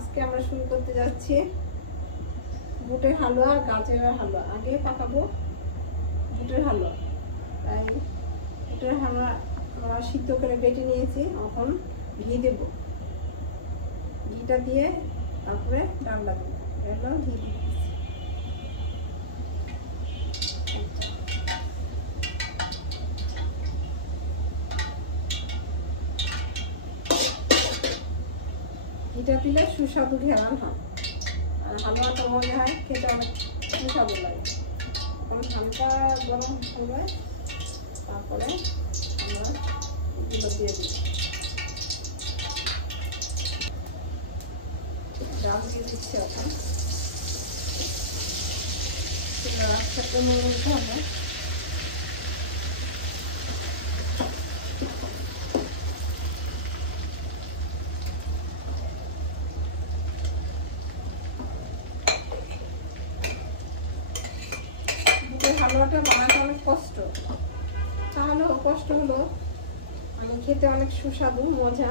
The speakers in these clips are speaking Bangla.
আজকে আমরা শুরু করতে যাচ্ছি বুটের হালুয়া আর গাজরের হালুয়া। আগে পাকাবো বুটের হালুয়া, তাই বুটের হালুয়া আমরা সিদ্ধ করে বেটে নিয়েছি। এখন ঘি দেব, ঘিটা দিয়ে তারপরে ডালটা দেবো। এগুলো ঘি দিচ্ছি। ঘিটা দিলে সুস্বাদু ঘেরান হয় আর হালুয়াটা মজা হয়, খেতে অনেক সুস্বাদু লাগে। এখন হালকা গরম হবে, তারপরে আমরা এগুলো দিয়ে দিই। ডাল দিয়ে দিচ্ছি। এখন রাস্তাটা নিয়ে নিতে হবে। হালুয়াটা বানাতে অনেক কষ্ট, তাহলেও কষ্ট হলো মানে খেতে অনেক সুস্বাদু মজা।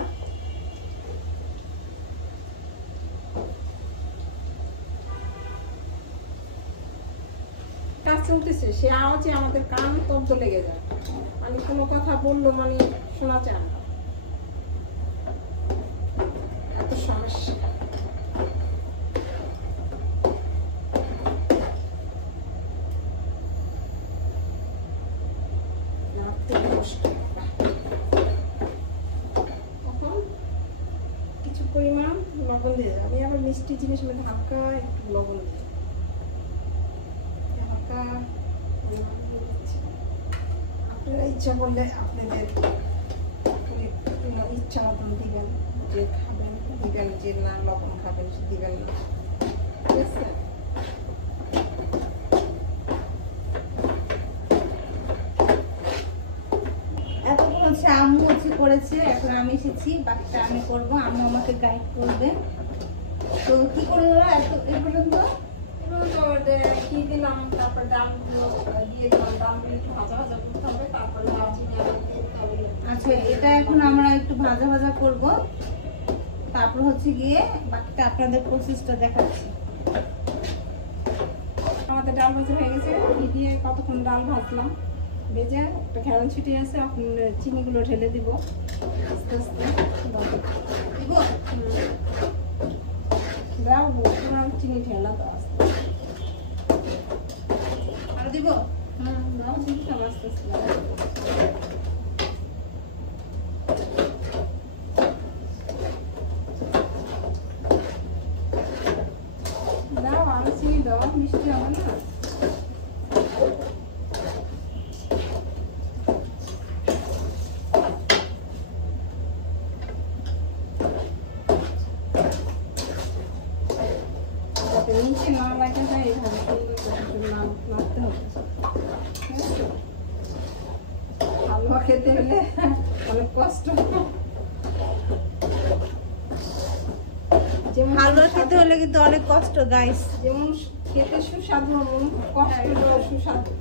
কাজ চলতেছে, সে আওয়াজে আমাদের কান তব্দ লেগে যায়, মানে কোনো কথা বললো মানে শোনা চায় না, এত সমস্যা। কিছু পরিমাণ লবণ দিয়ে আমি আবার মিষ্টি জিনিস মধ্যে হালকা একটু লবণ দিই, হালকা আপনারা ইচ্ছা করলে আপনাদের ইচ্ছা মতন দিবেন, যে খাবেন দিবেন, যে না লবণ খাবেন দিবেন না, ঠিক আছে। আম্মু করেছে, এখন আমি এসেছি, বাকিটা আমি করবো, আম্মু আমাকে গাইড করবে। তো কি করলো এত পর্যন্ত? কি দিলাম, তারপর ডালগুলো দিয়ে দিলাম, ডালগুলো একটু ভাজা ভাজা করতে হবে, তারপরে আচ্ছা, এটা এখন আমরা একটু ভাজা ভাজা করব, তারপর হচ্ছে গিয়ে বাকিটা আপনাদের প্রসেসটা দেখাচ্ছি। আমাদের ডাল ভাজা হয়ে গেছে, ঘি দিয়ে কতক্ষণ ডাল ভাজলাম, ভেজে একটা ঘেরান ছিটে আছে। এখন চিনিগুলো ঢেলে দিব, আস্তে আস্তে দিব, দাও চিনি ঢেলা তো আস্তে আরো দিব। দাও চিনিটা আস্তে আস্তে দাও, আরো চিনি দাও, মিষ্টি হবে না। নিচে না লাগে যায়, এইভাবে নাড়তে হবে। হালুয়া খেতে হলে অনেক কষ্ট, যেমন হালুয়া খেতে হলে কিন্তু অনেক কষ্ট গাইস, যেমন খেতে সুস্বাদু কষ্ট সুস্বাদু।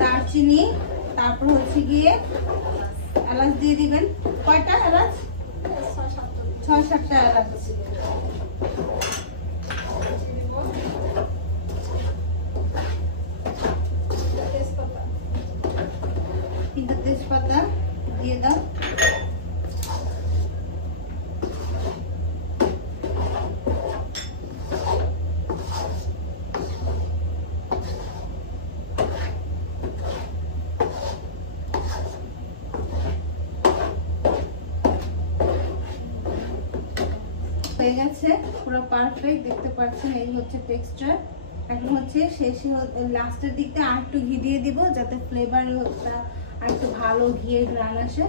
দারচিনি, তারপর হচ্ছে গিয়ে এলাচ দিয়ে দিবেন। কয়টা এলাচ? 6-7টা এলাচ। তিনটা তেজপাতা দিয়ে দাও। হয়ে গেছে, পুরো পারফেক্ট দেখতে পাচ্ছেন, এই হচ্ছে টেক্সচার। এখন হচ্ছে শেষে লাস্টের দিকটা আর একটু ঘি দিয়ে দিব, যাতে ফ্লেভারটা আর একটু ভালো ঘিয়ের গ্রান আসে।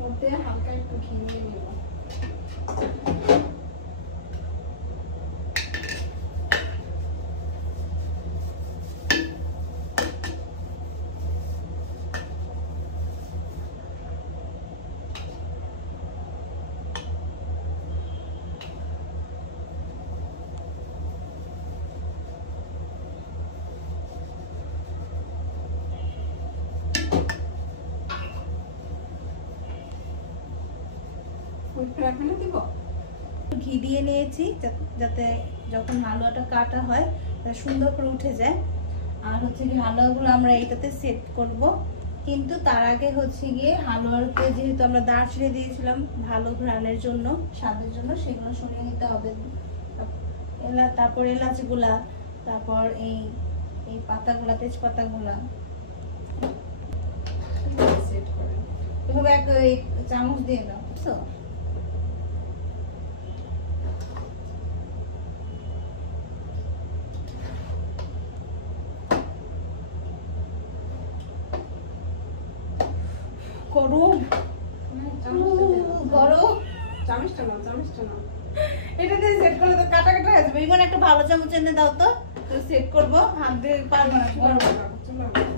মধ্যে হালকা একটু ঘি নিয়ে নেব। ঘি দিয়ে নিয়েছি যাতে যখন হালুয়াটা কাটা হয় সুন্দর করে উঠে যায়। আর হচ্ছে কি হালুয়াগুলো আমরা এইটাতে সেট করব, কিন্তু তার আগে হচ্ছে গিয়ে হালুয়াতে যেহেতু আমরা দারচিনি দিয়েছিলাম ভালো ঘ্রাণের জন্য, স্বাদের জন্য, সেগুলো সরিয়ে নিতে হবে। তারপর এলাচগুলা, তারপর এই পাতাগুলা, তেজপাতাগুলা সেট করে এভাবে এক চামচ দিয়ে দাও। তো গরম গরম চামচটা নাও। এটা দিয়ে সেট করলে তো কাটা কাটা হয়ে যাবে। ইমন একটা ভালো চামচ এনে দাও তো, সেট করবো। হাত দিয়ে পারবো না,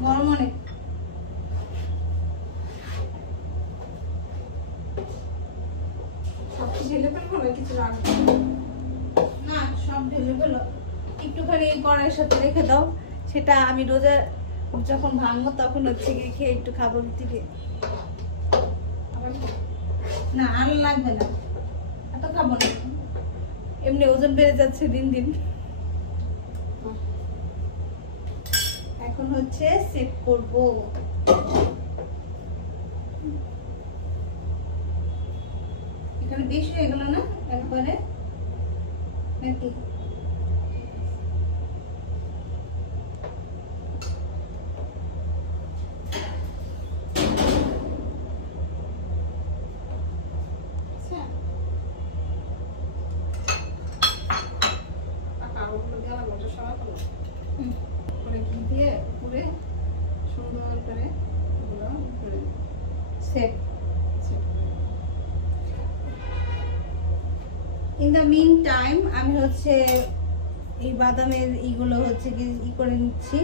গরম অনেক। সব কি ঢেলে ফেলবো না কিছু রাখবো না? সব ঢেলে ফেলো, একটুখানি কড়াইয়ের সাথে রেখে দাও। সেটা আমি রোজা যখন ভাঙবো তখন হচ্ছে গিয়ে খেয়ে একটু খাবো রুটি দিয়ে। না আর লাগবে না, এত খাবো না, এমনি ওজন বেড়ে যাচ্ছে দিন দিন। এখন হচ্ছে সেট করব। এখানে বেশি হয়ে গেল না একবারে নাকি? ইন দ্য মিন টাইম আমি হচ্ছে এই বাদামের ইগুলো হচ্ছে কি করে নিচ্ছি।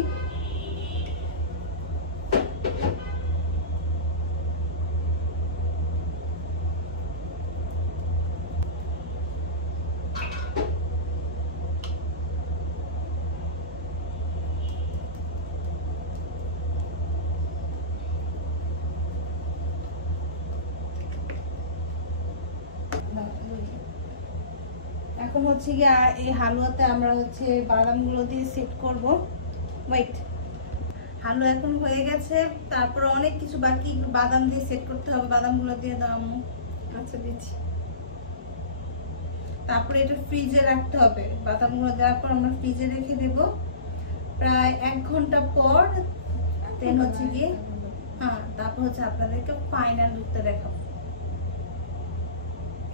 এখন হচ্ছে কি এই হালুয়াতে আমরা হচ্ছে বাদামগুলো দিয়ে সেট করব। ওয়েট, হালুয়া এখন হয়ে গেছে, তারপর অনেক কিছু বাকি বাদাম দিয়ে সেট করতে হবে। বাদামগুলো দিয়ে দাও আম্মু। আচ্ছা দিচ্ছি। তারপরে এটা ফ্রিজে রাখতে হবে। বাদামগুলো দেওয়ার পর আমরা ফ্রিজে রেখে দেব প্রায় 1 ঘন্টা পর। দেন হচ্ছে কি তারপর হচ্ছে আপনাদেরকে ফাইনাল লুকটা দেখাবো।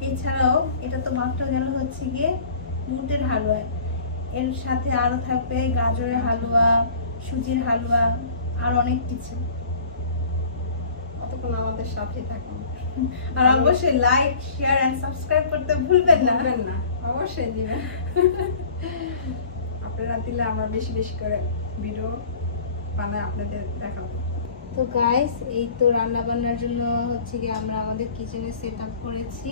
এছাড়াও এটা তো মাত্র গেল হচ্ছে গিয়ে বুটের হালুয়া, এর সাথে আরো থাকবে গাজরের হালুয়া, সুজির হালুয়া, আর অনেক কিছু। অতক্ষণ আমাদের সাথে থাকুন, আর অবশ্যই লাইক, শেয়ার এন্ড সাবস্ক্রাইব করতে ভুলবেন না। অবশ্যই দিবেন। আপনারা দিলে আমরা বেশি বেশি করে ভিডিও বানাই আপনাদের দেখাবো। তো গাইস, এই তো রান্না বান্নার জন্য হচ্ছে কি আমরা আমাদের কিচেনে সেট আপ করেছি।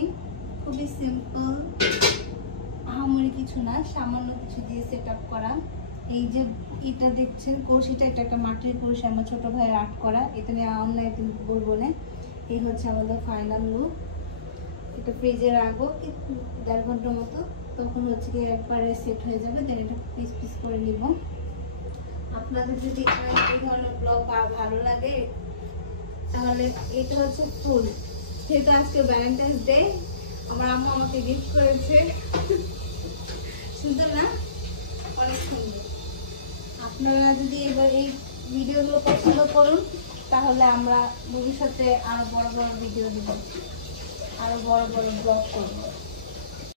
খুবই সিম্পল, আহামরি কিছু না, সামান্য কিছু দিয়ে সেট আপ করা। এই যে এটা দেখছেন কলসিটা, এটা একটা মাটির কলসি, আমার ছোট ভাইয়ের আর্ট করা। এটা নিয়ে অনলাইন বলবো না। এই হচ্ছে আমাদের ফাইনাল লুক। এটা ফ্রিজে রাখবো 1.5 ঘন্টার মতো, তখন হচ্ছে কি একবারে সেট হয়ে যাবে। দেন এটা পিস পিস করে নিব। আপনাদের যদি এই ধরনের ব্লগ ভালো লাগে তাহলে এটা হচ্ছে ফুল। যেহেতু আজকে ভ্যালেন্টাইন্স ডে, আমার আম্মু আমাকে গিফট করেছে। সুন্দর না? অনেক সুন্দর। আপনারা যদি এবার এই ভিডিওগুলো পছন্দ করুন তাহলে আমরা ভবিষ্যতে আরো বড় বড় ভিডিও দিব, আরো বড় বড় ব্লগ করবো।